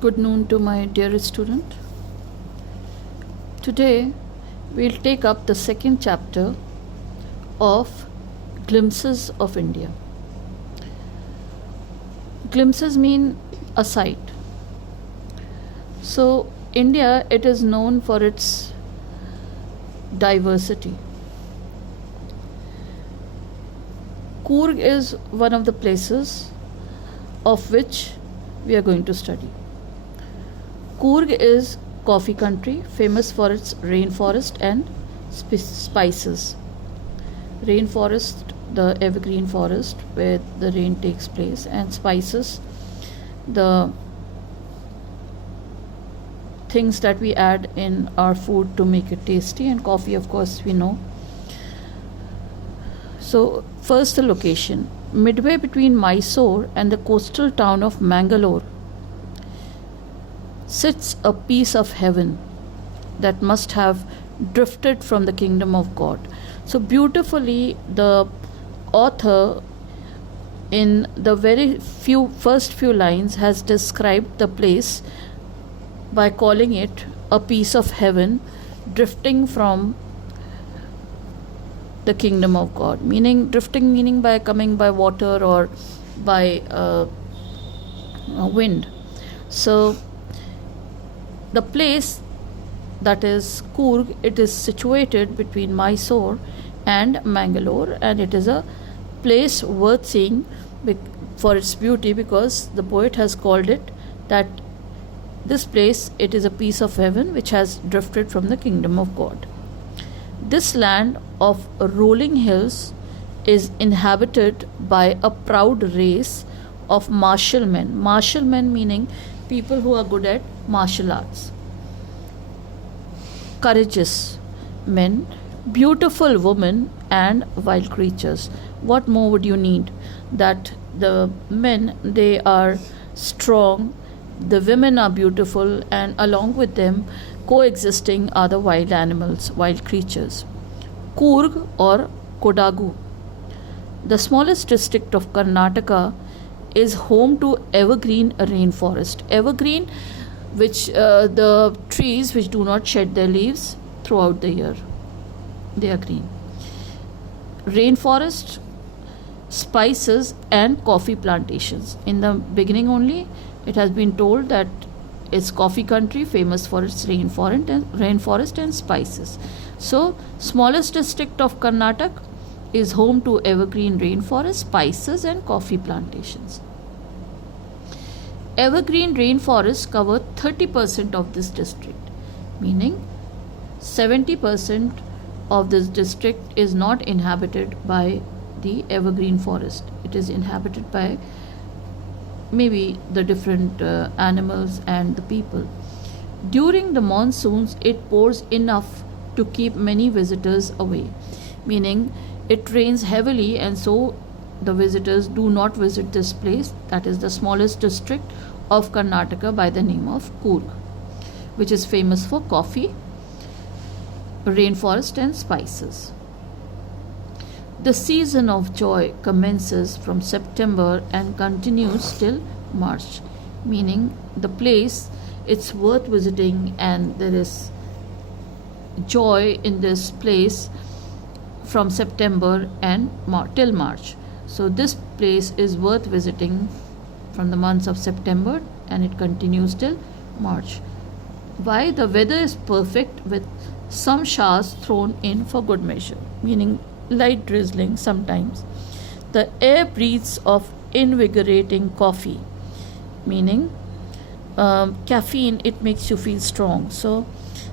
Good noon to my dearest student. Today we'll take up the second chapter of Glimpses of India. Glimpses mean a sight. So India, it is known for its diversity. Coorge is one of the places of which we are going to study. Coorge is coffee country, famous for its rainforest and spices. Rainforest, the evergreen forest where the rain takes place, and spices, the things that we add in our food to make it tasty, and coffee, of course, we know. So, first the location. Midway between Mysore and the coastal town of Mangalore sits a piece of heaven that must have drifted from the kingdom of God. So beautifully, the author in the first few lines has described the place by calling it a piece of heaven drifting from the kingdom of God, meaning by coming by water or by wind. So the place, that is Coorge, it is situated between Mysore and Mangalore, and it is a place worth seeing for its beauty, because the poet has called it that this place, it is a piece of heaven which has drifted from the kingdom of God. This land of rolling hills is inhabited by a proud race of martial men. Martial men meaning people who are good at martial arts. Courageous men, beautiful women, and wild creatures. What more would you need? That the men, they are strong, the women are beautiful, and along with them coexisting are the wild animals, wild creatures. Coorge or Kodagu, the smallest district of Karnataka, is home to evergreen rainforest. Evergreen, which the trees which do not shed their leaves throughout the year, they are green. Rainforest, spices, and coffee plantations. In the beginning only, it has been told that it's coffee country, famous for its rainforest and spices. So, smallest district of Karnataka is home to evergreen rainforest, spices, and coffee plantations. Evergreen rainforests cover 30% of this district, meaning 70% of this district is not inhabited by the evergreen forest. It is inhabited by maybe the different animals and the people. During the monsoons, it pours enough to keep many visitors away, meaning it rains heavily, and so the visitors do not visit this place, that is the smallest district of Karnataka by the name of Coorge, which is famous for coffee, rainforest, and spices. The season of joy commences from September and continues till March, meaning the place, it's worth visiting, and there is joy in this place from September and till March. So this place is worth visiting from the months of September, and it continues till March. Why? The weather is perfect with some showers thrown in for good measure, meaning light drizzling sometimes. The air breathes of invigorating coffee, meaning caffeine, it makes you feel strong. So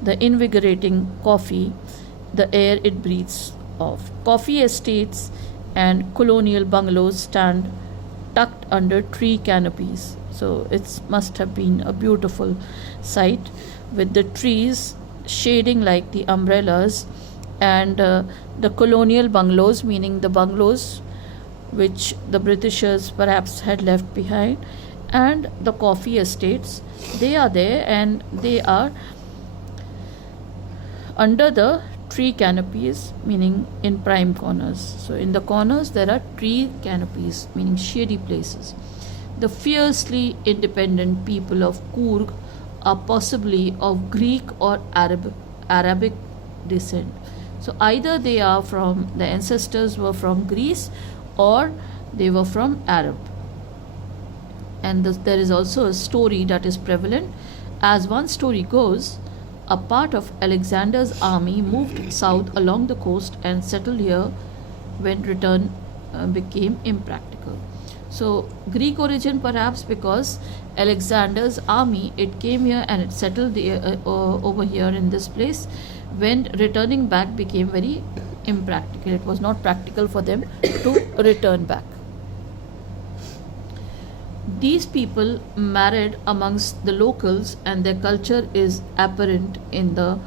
the invigorating coffee, the air it breathes of. Coffee estates and colonial bungalows stand tucked under tree canopies. So it must have been a beautiful sight with the trees shading like the umbrellas, and the colonial bungalows, meaning the bungalows which the Britishers perhaps had left behind, and the coffee estates, they are there, and they are under the tree canopies, meaning in prime corners. So in the corners there are tree canopies, meaning shady places. The fiercely independent people of Coorg are possibly of Greek or Arabic descent. So either they are from, the ancestors were from Greece, or they were from Arab. And there is also a story that is prevalent. As one story goes, a part of Alexander's army moved south along the coast and settled here when return became impractical. So Greek origin perhaps, because Alexander's army, it came here and it settled over here in this place. When returning back became very impractical, it was not practical for them to return back. These people married amongst the locals, and their culture is apparent in the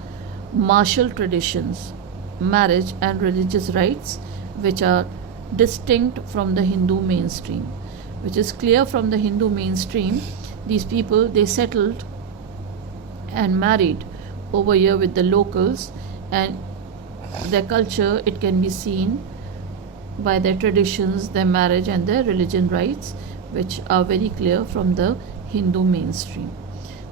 martial traditions, marriage, and religious rites, which are distinct from the Hindu mainstream. Which is clear from the Hindu mainstream. These people, they settled and married over here with the locals, and their culture, it can be seen by their traditions, their marriage, and their religion rites, which are very clear from the Hindu mainstream.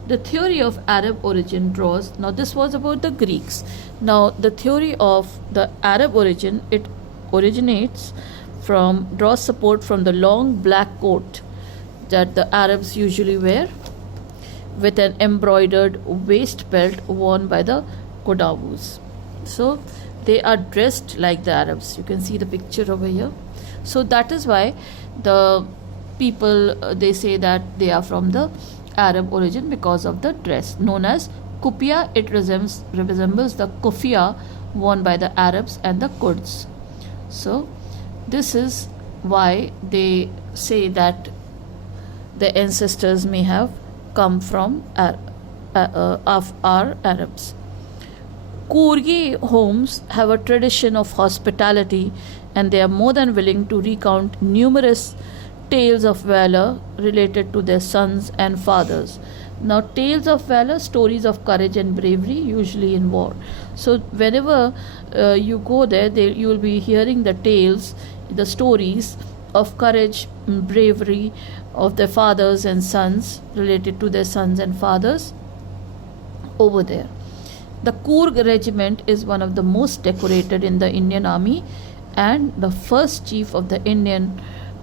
The theory of Arab origin draws, now this was about the Greeks. Now the theory of the Arab origin, it originates from, draws support from the long black coat that the Arabs usually wear, with an embroidered waist belt worn by the Kodavus. So they are dressed like the Arabs. You can see the picture over here. So that is why the people, they say that they are from the Arab origin because of the dress known as kufiya. It resembles the kufiya worn by the Arabs and the Kurds. So this is why they say that the ancestors may have come from of our Arabs. Coorge homes have a tradition of hospitality, and they are more than willing to recount numerous tales of valor related to their sons and fathers. Now, tales of valor, stories of courage and bravery, usually in war. So, whenever you go there, you will be hearing the tales, the stories of courage, bravery of their fathers and sons, related to their sons and fathers over there. The Coorg regiment is one of the most decorated in the Indian army, and the first chief of the Indian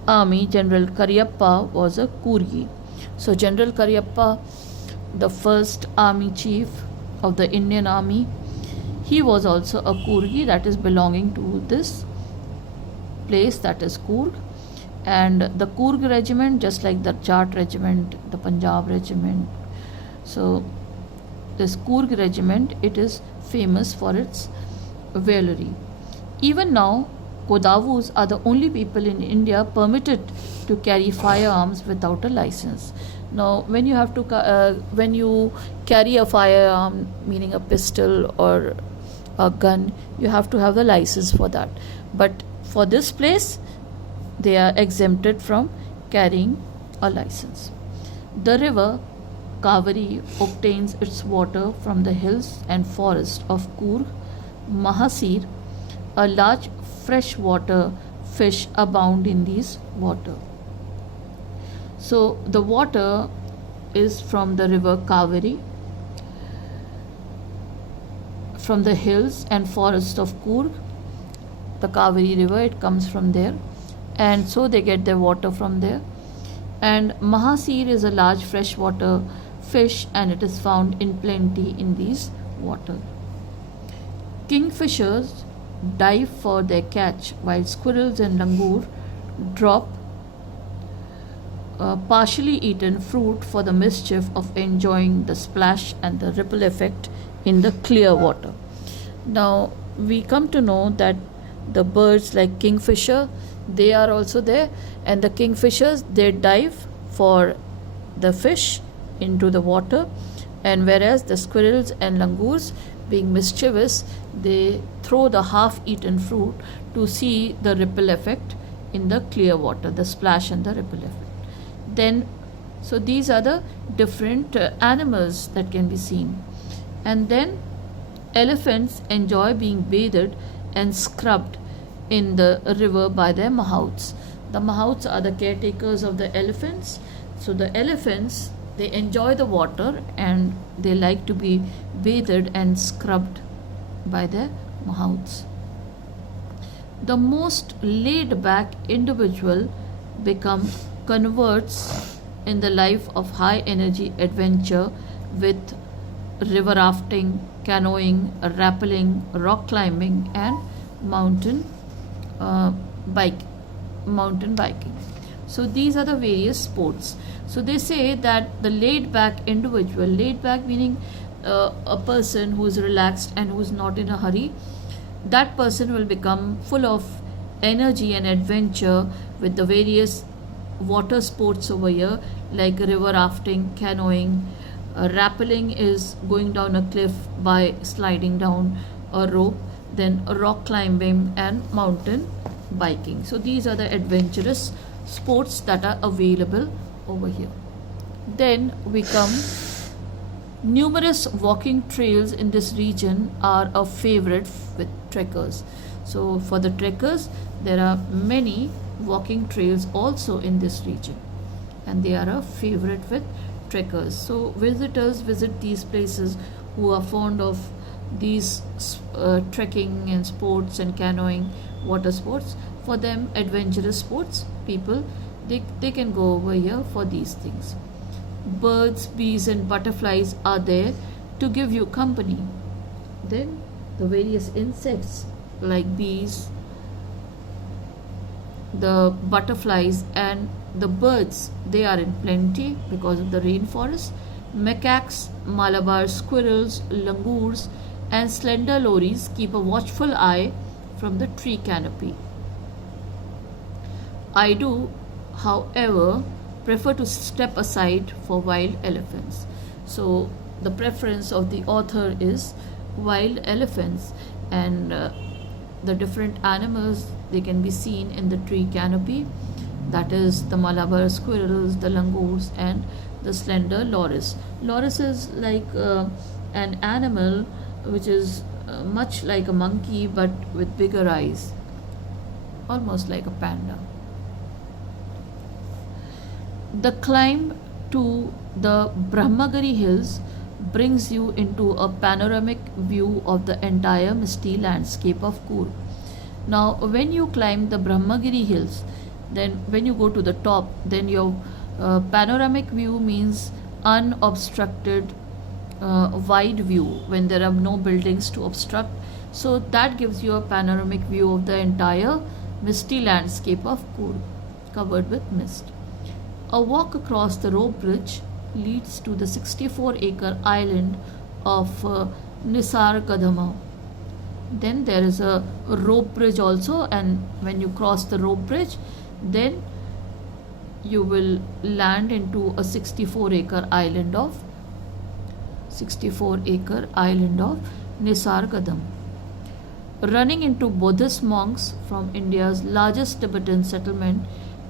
army, General Cariappa, was a Coorgi. So General Cariappa, the first army chief of the Indian army, he was also a Coorgi, that is belonging to this place, that is Coorg. And the Coorg regiment, just like the Jat regiment, the Punjab regiment, so this Coorg regiment, it is famous for its valor. Even now, Kodavus are the only people in India permitted to carry firearms without a license. Now, when you have to, when you carry a firearm, meaning a pistol or a gun, you have to have the license for that. But for this place, they are exempted from carrying a license. The river Kaveri obtains its water from the hills and forest of Coorg. Mahasir, a large freshwater fish abound in these water. So the water is from the river Kaveri, from the hills and forests of Coorg. The Kaveri river, it comes from there, and so they get their water from there. And Mahasir is a large freshwater fish, and it is found in plenty in these water. Kingfishers dive for their catch, while squirrels and langur drop partially eaten fruit for the mischief of enjoying the splash and the ripple effect in the clear water. Now we come to know that the birds like kingfisher, they are also there, and the kingfishers, they dive for the fish into the water, and whereas the squirrels and langurs, being mischievous, they throw the half eaten fruit to see the ripple effect in the clear water, the splash and the ripple effect. Then, so these are the different animals that can be seen. And then elephants enjoy being bathed and scrubbed in the river by their mahouts. The mahouts are the caretakers of the elephants. So the elephants, they enjoy the water and they like to be bathed and scrubbed by the mahouts. The most laid back individual become converts in the life of high energy adventure with river rafting, canoeing, rappelling, rock climbing, and mountain uh, bike, mountain biking. So these are the various sports. So they say that the laid back individual, laid back meaning a person who is relaxed and who is not in a hurry, that person will become full of energy and adventure with the various water sports over here, like river rafting, canoeing. Rappelling is going down a cliff by sliding down a rope, then rock climbing and mountain biking. So these are the adventurous sports that are available over here. Then we come, numerous walking trails in this region are a favorite with trekkers. So for the trekkers, there are many walking trails also in this region, and they are a favorite with trekkers. So visitors visit these places who are fond of these trekking and sports and canoeing, water sports. For them, adventurous sports, people, they can go over here for these things. Birds, bees and butterflies are there to give you company. Then the various insects like bees, the butterflies and the birds, they are in plenty because of the rainforest. Macaques, Malabar squirrels, langurs and slender lories keep a watchful eye from the tree canopy. I do, however, prefer to step aside for wild elephants. So the preference of the author is wild elephants, and the different animals, they can be seen in the tree canopy, that is the Malabar squirrels, the langurs and the slender loris. Loris is like an animal which is much like a monkey but with bigger eyes, almost like a panda. The climb to the Brahmagiri hills brings you into a panoramic view of the entire misty landscape of Coorge. Now, when you climb the Brahmagiri hills, then when you go to the top, then your panoramic view means unobstructed, wide view when there are no buildings to obstruct. So that gives you a panoramic view of the entire misty landscape of Coorge, covered with mist. A walk across the rope bridge leads to the 64-acre island of Nisar Kadama. Then there is a rope bridge also, and when you cross the rope bridge, then you will land into a 64-acre island of Nisar Kadam. Running into Buddhist monks from India's largest Tibetan settlement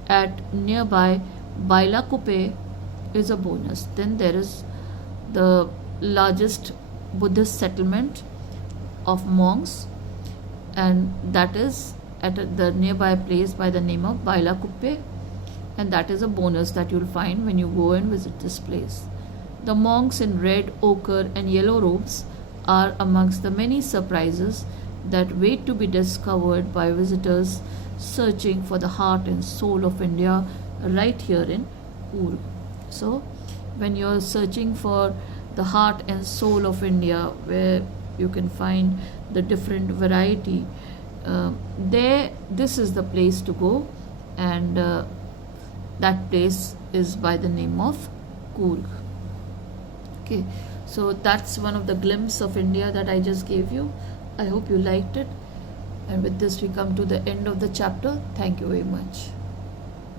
at nearby Bailakuppe is a bonus. Then there is the largest Buddhist settlement of monks, and that is at the nearby place by the name of Bailakuppe, and that is a bonus that you'll find when you go and visit this place. The monks in red, ochre and yellow robes are amongst the many surprises that wait to be discovered by visitors searching for the heart and soul of India right here in Coorge. So when you're searching for the heart and soul of India, where you can find the different variety, this is the place to go, and that place is by the name of Coorge. Okay, so that's one of the glimpses of India that I just gave you. I hope you liked it, and with this we come to the end of the chapter. Thank you very much.